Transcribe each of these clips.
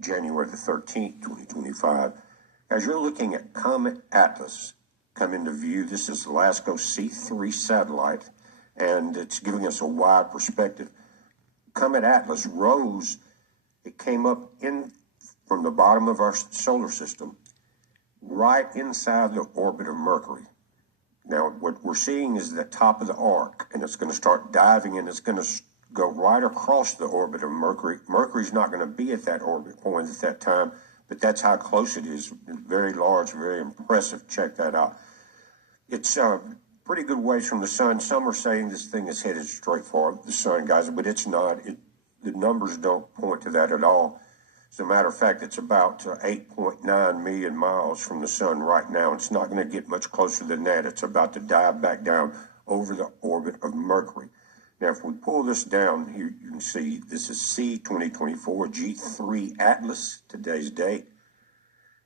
January the 13th, 2025. As you're looking at Comet Atlas come into view, this is the LASCO C3 satellite, and it's giving us a wide perspective. Comet Atlas rose, it came up in from the bottom of our solar system, right inside the orbit of Mercury. Now, what we're seeing is the top of the arc, and it's going to start diving, and it's going to go right across the orbit of Mercury. Mercury's not going to be at that orbit point at that time, but that's how close it is. Very large, very impressive. Check that out. It's pretty good ways from the sun. Some are saying this thing is headed straight for the sun, guys, but it's not. The numbers don't point to that at all. As a matter of fact, it's about 8.9 million miles from the sun right now. It's not going to get much closer than that. It's about to dive back down over the orbit of Mercury. Now, if we pull this down, here you can see this is C2024 G3 Atlas, today's date.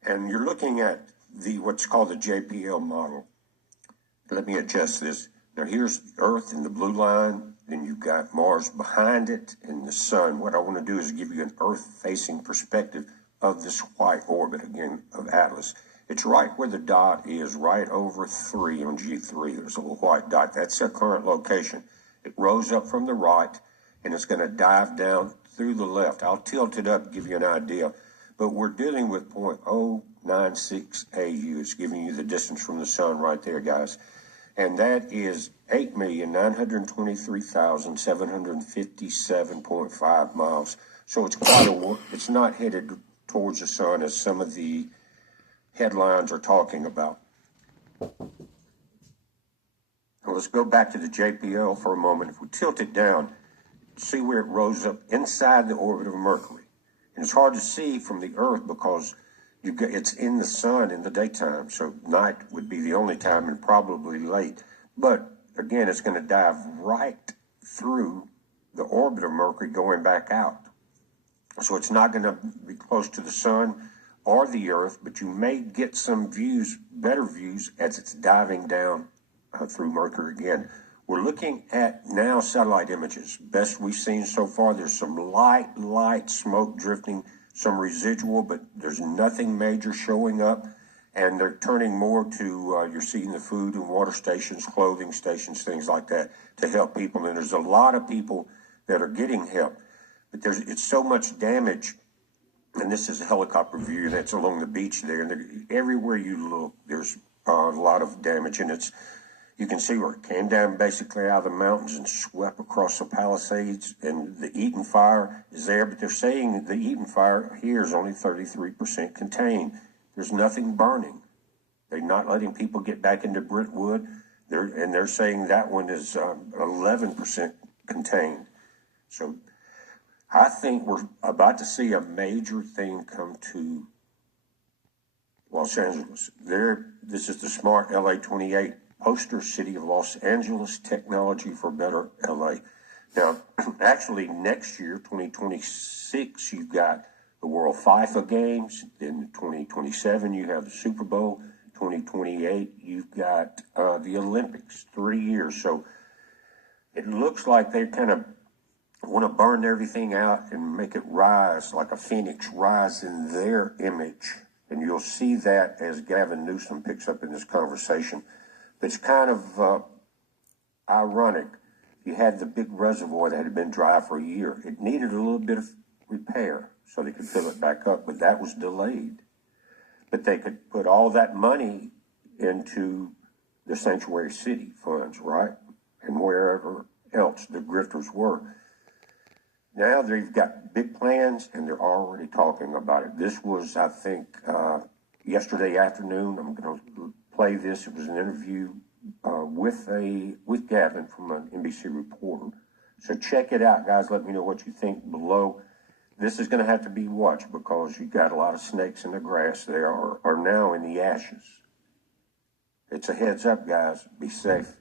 And you're looking at what's called the JPL model. Let me adjust this. Now, here's Earth in the blue line. Then you've got Mars behind it and the sun. What I want to do is give you an Earth-facing perspective of this white orbit, again, of Atlas. It's right where the dot is, right over 3 on G3. There's a little white dot. That's our current location. It rose up from the right, and it's going to dive down through the left. I'll tilt it up to give you an idea. But we're dealing with 0.096 AU. It's giving you the distance from the sun right there, guys. And that is 8,923,757.5 miles. So it's it's not headed towards the sun as some of the headlines are talking about. Now let's go back to the JPL for a moment. If we tilt it down, see where it rose up inside the orbit of Mercury. And it's hard to see from the Earth because it's in the sun in the daytime, so night would be the only time and probably late. But again, it's going to dive right through the orbit of Mercury going back out. So it's not going to be close to the sun or the Earth, but you may get some views, better views, as it's diving down through Mercury again. We're looking at now satellite images. Best we've seen so far. There's some light smoke drifting, some residual, but there's nothing major showing up. And they're turning more to, you're seeing the food and water stations, clothing stations, things like that to help people. And there's a lot of people that are getting help. But it's so much damage. And this is a helicopter view that's along the beach there. And everywhere you look, there's a lot of damage. And you can see where it came down basically out of the mountains and swept across the Palisades, and the Eaton fire is there, but they're saying the Eaton fire here is only 33% contained. There's nothing burning. They're not letting people get back into Brentwood, and they're saying that one is 11% contained. So I think we're about to see a major thing come to Los Angeles. This is the smart LA 28. Poster city of Los Angeles, technology for better LA. Now, actually, next year, 2026, you've got the World FIFA Games. Then 2027, you have the Super Bowl. 2028, you've got the Olympics, 3 years. So it looks like they kind of want to burn everything out and make it rise like a phoenix, rise in their image. And you'll see that as Gavin Newsom picks up in this conversation. But it's kind of ironic. You had the big reservoir that had been dry for a year. It needed a little bit of repair so they could fill it back up, but that was delayed. But they could put all that money into the sanctuary city funds, right? And wherever else the grifters were. Now they've got big plans, and they're already talking about it. This was, I think, yesterday afternoon. I'm going to play this. It was an interview with Gavin from an NBC reporter. So check it out, guys. Let me know what you think below. This is going to have to be watched because you've got a lot of snakes in the grass. They are now in the ashes. It's a heads up, guys. Be safe.